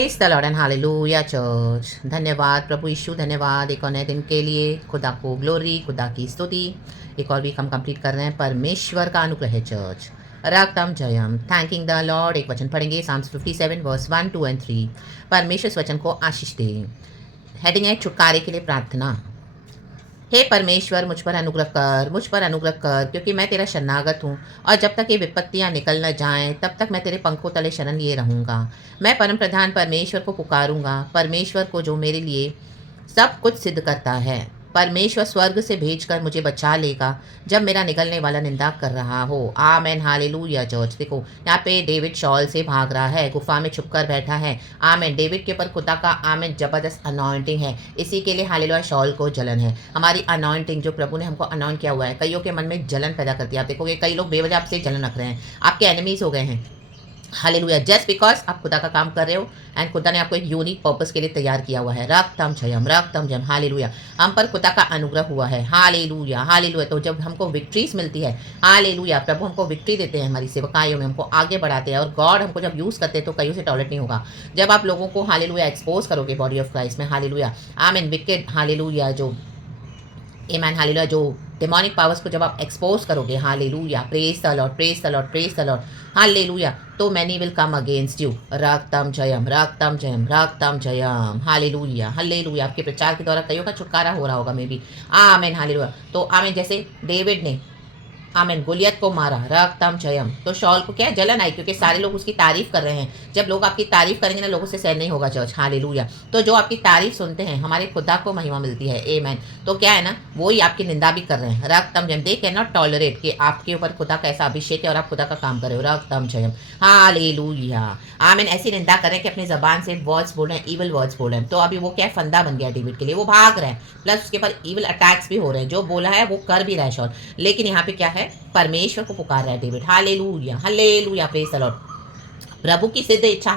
Praise the Lord and hallelujah church. धन्यवाद प्रभु यीशु, धन्यवाद एक और नए दिन के लिए। खुदा को ग्लोरी, खुदा की स्तुति। एक और वीक हम कंप्लीट कर रहे हैं। परमेश्वर का अनुग्रह है चर्च। रागतम जयम, थैंकिंग द लॉर्ड। एक वचन पढ़ेंगे, साम्स 57 वर्स 1, 2 एंड 3। परमेश्वर इस वचन को आशीष दे। हेडिंग है छुटकारे के लिए प्रार्थना। हे परमेश्वर, मुझ पर अनुग्रह कर, मुझ पर अनुग्रह कर, क्योंकि मैं तेरा शरणागत हूँ और जब तक ये विपत्तियाँ निकल न जाएं तब तक मैं तेरे पंखों तले शरण लिए रहूँगा। मैं परम प्रधान परमेश्वर को पुकारूंगा, परमेश्वर को जो मेरे लिए सब कुछ सिद्ध करता है। परमेश्वर स्वर्ग से भेजकर मुझे बचा लेगा जब मेरा निगलने वाला निंदा कर रहा हो। आमेन, हालेलुया चर्च। देखो यहाँ पे डेविड शॉल से भाग रहा है, गुफा में छुपकर बैठा है। आमेन, डेविड के ऊपर खुदा का आमेन जबरदस्त अनॉइंटिंग है। इसी के लिए हालेलुया शॉल को जलन है। हमारी अनॉइंटिंग जो प्रभु ने हमको अनॉइंट किया हुआ है, कईयों के मन में जलन पैदा करती है। आप देखोगे कई लोग बेवजह आपसे जलन रख रहे हैं, आपके एनिमीज हो गए हैं। हालेलुया, जस्ट बिकॉज आप खुदा का काम कर रहे हो एंड खुदा ने आपको एक यूनिक पर्पस के लिए तैयार किया हुआ है। रक्तम जयम, हालेलुया। हम पर खुदा का अनुग्रह हुआ है। Hallelujah, hallelujah. तो जब हमको विक्ट्रीज मिलती है, हालेलुया, प्रभु हमको विक्ट्री देते हैं हमारी सेवकाइयों में, हमको आगे बढ़ाते हैं और गॉड हमको जब यूज़ करते हैं तो कईयों से टॉलरेट नहीं होगा। जब आप लोगों को हालेलुया एक्सपोज करोगे बॉडी ऑफ क्राइस्ट में, हालेलुया, आमीन, विकेट, हालेलुया, जो एमैन, हालेलुया, जो डेमोनिक पावर्स को जब आप एक्सपोज करोगे, hallelujah, praise the lord, praise the lord, praise the lord, hallelujah, तो many will come against you. रक्तम जयम, रक्तम जयम, रक्तम जयम, हालेलुया, हालेलुया। आपके प्रचार के द्वारा कईयों का छुटकारा हो रहा होगा मे बी। आमीन, हालेलुया। तो आमीन, जैसे डेविड ने आमीन गोलियत को मारा, रक्तम जयम, तो शॉल को क्या जलन आई, क्योंकि सारे लोग उसकी तारीफ कर रहे हैं। जब लोग आपकी तारीफ करेंगे ना, लोगों से सहन नहीं होगा चर्च, हालेलुया। तो जो आपकी तारीफ सुनते हैं, हमारे खुदा को महिमा मिलती है। आमीन। तो क्या है ना, वो ही आपकी निंदा भी कर रहे हैं। रक्तम जयम, दे कैन नॉट टॉलरेट कि आपके ऊपर खुदा का ऐसा अभिषेक है और आप खुदा का काम कर रहे हो। रक्तम जयम, हालेलुया, आमीन। ऐसी निंदा कर रहे हैं कि अपनी जबान से वर्ड्स बोल रहे हैं, इविल वर्ड्स बोल रहे हैं। तो अभी वो क्या फंदा बन गया डेविड के लिए, वो भाग रहे हैं, प्लस उसके ऊपर इविल अटैक्स भी हो रहे हैं। जो बोला है वो कर भी रहा है शॉल, लेकिन यहाँ पे क्या है, परमेश्वर को पुकार रहा है David. Hallelujah, hallelujah, praise the lord. प्रभु की सिद्ध इच्छा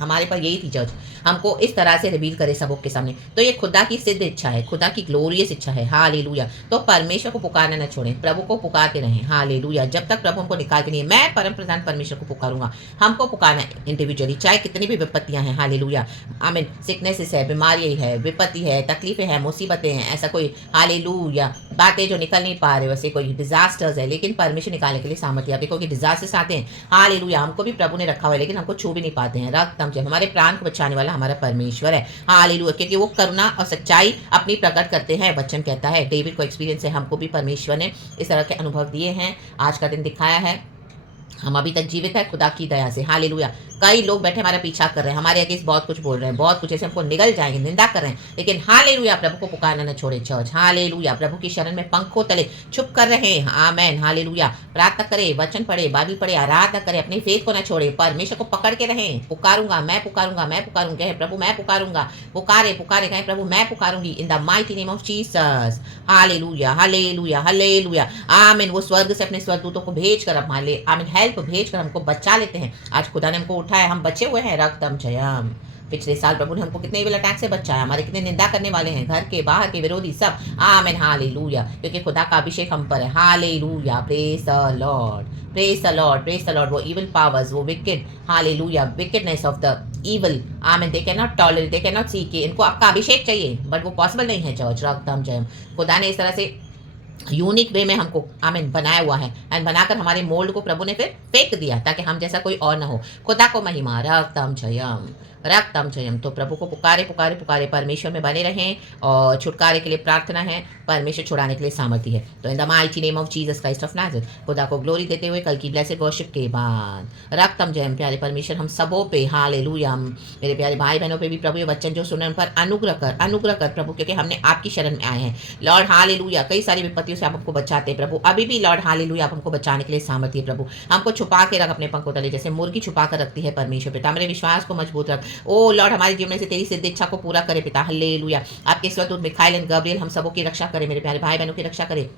हमारे पर यही थी चर्च, हमको इस तरह से रिवील करे सबों के सामने। तो ये खुदा की सिद्ध इच्छा है, खुदा की ग्लोरियस इच्छा है। हालेलुया। तो परमेश्वर को पुकारना न छोड़ें, प्रभु को पुकारते रहें। हालेलुया। जब तक प्रभु हमको निकाल के नहीं, मैं परम प्रधान परमेश्वर को पुकारूंगा। हमको पुकारना इंडिविजुअली, चाहे कितनी भी विपत्तियां हैं। हालेलुया, आमीन। सिकनेसेस है, बीमारी है, विपत्ति है, तकलीफें हैं, मुसीबतें हैं, ऐसा कोई हालेलुया बातें जो निकल नहीं पा रहे, वैसे कोई डिजास्टर्स है, लेकिन परमेश्वर निकालने के लिए सामर्थ्य। आप देखो कि डिजास्टर्स आते हैं, हालेलुया, हमको भी प्रभु ने रखा हुआ है, लेकिन हमको छू भी नहीं पाते हैं। रक्तम जब हमारे प्राण को बचाने वाला हमारा परमेश्वर है। हालेलुया, क्योंकि वो करुणा और सच्चाई अपनी प्रकट करते हैं। वचन कहता है, डेविड को एक्सपीरियंस है, हमको भी परमेश्वर ने इस तरह के अनुभव दिए हैं, आज का दिन दिखाया है, हम अभी तक जीवित है खुदा की दया से। हालेलुया। कई लोग बैठे हमारा पीछा कर रहे हैं, हमारे अगेंस्ट बहुत कुछ बोल रहे हैं, बहुत कुछ ऐसे हमको निगल जाएंगे, निंदा कर रहे हैं, लेकिन हालेलुया, प्रभु को पुकारना न छोड़े चर्च। हालेलुया, प्रभु की शरण में पंखों तले छुप कर रहे। आमेन, हालेलुया। प्रार्थना करे, वचन पढ़े, बाइबल पढ़े, आराधना करे, अपनी फेथ को न छोड़े, परमेश्वर को पकड़ के रहें। पुकारूंगा, मैं पुकारूंगा, मैं पुकारूंगा, कहे प्रभु मैं पुकारूंगा। पुकारे पुकारे, कहे प्रभु मैं पुकारूंगी, in the mighty name of Jesus. Hallelujah, hallelujah, hallelujah, आमीन। वो स्वर्ग से अपने स्वर्गदूतों को भेज कर हमारे आमीन हेल्प भेज कर हमको बचा लेते हैं। आज खुदा ने हमको उठाया, हम बचे हुए हैं। रक्तम जयम। पिछले साल प्रभु ने हमको कितने इविल अटैक से बचाया, हमारे कितने निंदा करने वाले हैं, घर के बाहर के विरोधी सब। आमीन, हालेलुया, क्योंकि खुदा का अभिषेक हम पर है। Hallelujah, praise the lord, praise the lord, praise the lord. वो इविल पावर्स, वो wicked, hallelujah, wickedness of the evil, आमीन, they cannot tolerate, they cannot see के, इनको आपका अभिषेक चाहिए, बट वो पॉसिबल नहीं है चर्च। रक्तम जयम। खुदा ने इस तरह से यूनिक वे में हमको आमीन बनाया हुआ है, एंड बनाकर हमारे मोल्ड को प्रभु ने फिर फेंक दिया ताकि हम जैसा कोई और ना हो। खुदा को महिमा। रक्तम जयम, रक्तम जयम। तो प्रभु को पुकारे पुकारे पुकारे, परमेश्वर में बने रहें और छुटकारे के लिए प्रार्थना है, परमेश्वर छुड़ाने के लिए सामर्थ्य है। तो इन the mighty name of Jesus Christ of Nazareth, खुदा को ग्लोरी देते हुए कल की ब्लेसेड वर्शिप के बाद रक्तम जयम। प्यारे परमेश्वर, हम सबों पे हालेलुया, मेरे प्यारे भाई बहनों पे भी प्रभु ये वचन जो सुने उन पर अनुग्रह कर, अनुग्रह कर प्रभु, क्योंकि हमने आपकी शरण में आए हैं लॉर्ड। हालेलुया, कई सारी विपत्तियों से आप हमको बचाते हैं प्रभु, अभी भी लॉर्ड हालेलुया आप हमको बचाने के लिए सामर्थ्य प्रभु। हमको छुपा के रख अपने पंखों तले, जैसे मुर्गी छुपा कर रखती है परमेश्वर पिता। मेरे विश्वास को मजबूत रख ओ लॉर्ड, हमारे जीवन में से तेरी सिद्ध इच्छा को पूरा करे पिता। हालेलुया। आपके स्वर्गदूत मिखाइल एंड गब्रिएल हम सबों की रक्षा करे, मेरे प्यारे भाई बहनों की रक्षा करे,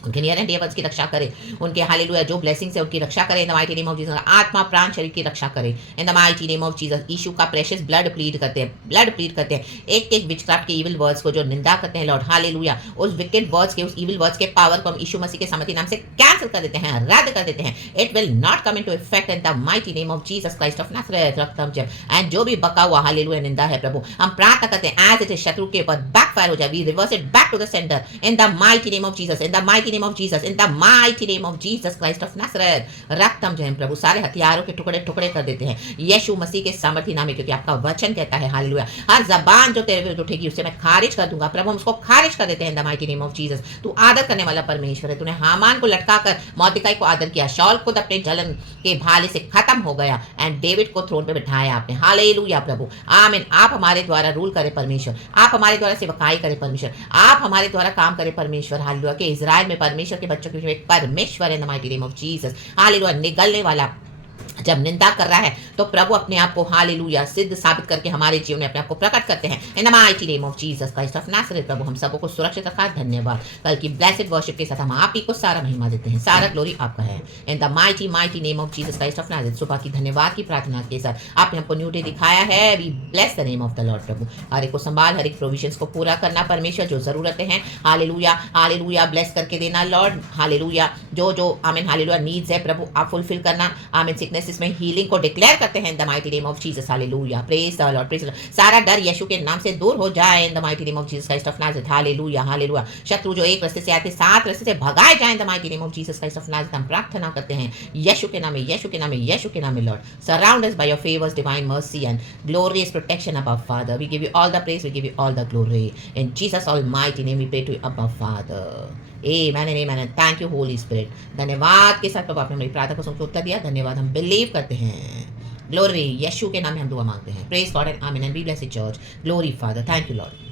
उनके नियर एंड डियर वंस की रक्षा करे, उनके हालेलुया जो ब्लेसिंग्स है उनकी रक्षा करे in the mighty name of Jesus, आत्मा प्राण शरीर की रक्षा करे in the mighty name of Jesus. यीशु का प्रेशियस ब्लड प्लीड करते हैं, ब्लड प्लीड करते हैं एक एक विचक्राफ्ट के इविल वर्ड्स को जो निंदा करते हैं लॉर्ड हालेलुया, उस विकेड वर्ड्स के, उस इविल वर्ड्स के पावर को हम यीशु मसीह के सामर्थी नाम से कैंसिल कर देते हैं, रद्द कर देते हैं। It will not come into effect in the mighty name of Jesus Christ of Nazareth. रक्तम जब एंड जो भी बका हुआ हालेलुया निंदा है प्रभु, हम प्रार्थना करते हैं एज इट इज शत्रु के ऊपर बैकफायर हो जाए, we reverse it back to the centre in the mighty name of Jesus, in the mighty name of Jesus, in the mighty name of Jesus Christ of Nazareth. रक्तम जो है प्रभु सारे हथियारों के टुकड़े टुकड़े कर देते हैं यीशु मसीह के सामर्थी नाम में, क्योंकि आपका वचन कहता है हालेलुया, हर जबान जो तेरे विरुद्ध उठेगी उसे मैं खारिज कर दूंगा। प्रभु हम उसको खारिज कर देते हैं in the mighty name of Jesus. तू आदर करने वाला परमेश्वर है, तूने हामान को लटकाकर मौर्देकाई को आदर किया, शौल खुद अपने जलन के भाले से खत्म हो गया एंड डेविड को थ्रोन पे बिठाया आपने। हालेलुया प्रभु, आमीन। आप हमारे द्वारा रूल करे परमेश्वर, आप हमारे द्वारा सेवकाई करे परमेश्वर, आप हमारे द्वारा काम करे परमेश्वर। हालेलुया के इजराइल में परमेश्वर के बच्चों के एक परमेश्वर इन the mighty name of Jesus. Hallelujah निगलने वाला जब निंदा कर रहा है तो प्रभु अपने आप को हालेलुया सिद्ध साबित करके हमारे जीवन में अपने आप को प्रकट करते हैं in the mighty name of Jesus Christ of Nazareth. प्रभु हम सबको सुरक्षित रखा, धन्यवाद। कल की ब्लेसेड वर्शिप के साथ हम आप ही को सारा महिमा देते हैं, सारा ग्लोरी आपका है in the mighty mighty name of Jesus Christ of Nazareth. सुबह की धन्यवाद की प्रार्थना के साथ आपने हमको न्यू डे दिखाया है, we bless the name of the lord. प्रभु हर एक को संभाल, हर एक प्रोविजंस को पूरा करना परमेश्वर, जो जरूरतें हैं हालेलुया हालेलुया ब्लेस करके देना लॉर्ड हालेलुया। जो जो आमीन हालेलुया नीड्स है प्रभु आप फुलफिल करना, आमीन। सिकनेसेस में हीलिंग को डिक्लेयर करते हैं in the mighty name of Jesus hallelujah, praise the lord, praise the lord. सारा डर यीशु के नाम से दूर हो जाए in the mighty name of Jesus Christ of Nazareth hallelujah hallelujah. शत्रु जो एक रास्ते से आते 7 रास्ते से भगाए जाए in the mighty name of Jesus Christ of Nazareth. हम प्रार्थना करते हैं यीशु के नाम में, यीशु के नाम में, यीशु के नाम में lord. Surround us by your favours, divine mercy and glorious protection above father. We give you all the praise, we give you all the glory in Jesus almighty name we pray to you above father. Amen and amen. Thank you holy spirit. धन्यवाद के साथ प्रभु आपने मेरी प्रार्थना को सुनकर उत्तर दिया, धन्यवाद। हम बिलीव करते हैं, ग्लोरी यीशु के नाम में हम दुआ मांगते हैं। प्रेज गॉड एंड आमीन and be blessed church. Glory father, thank you Lord.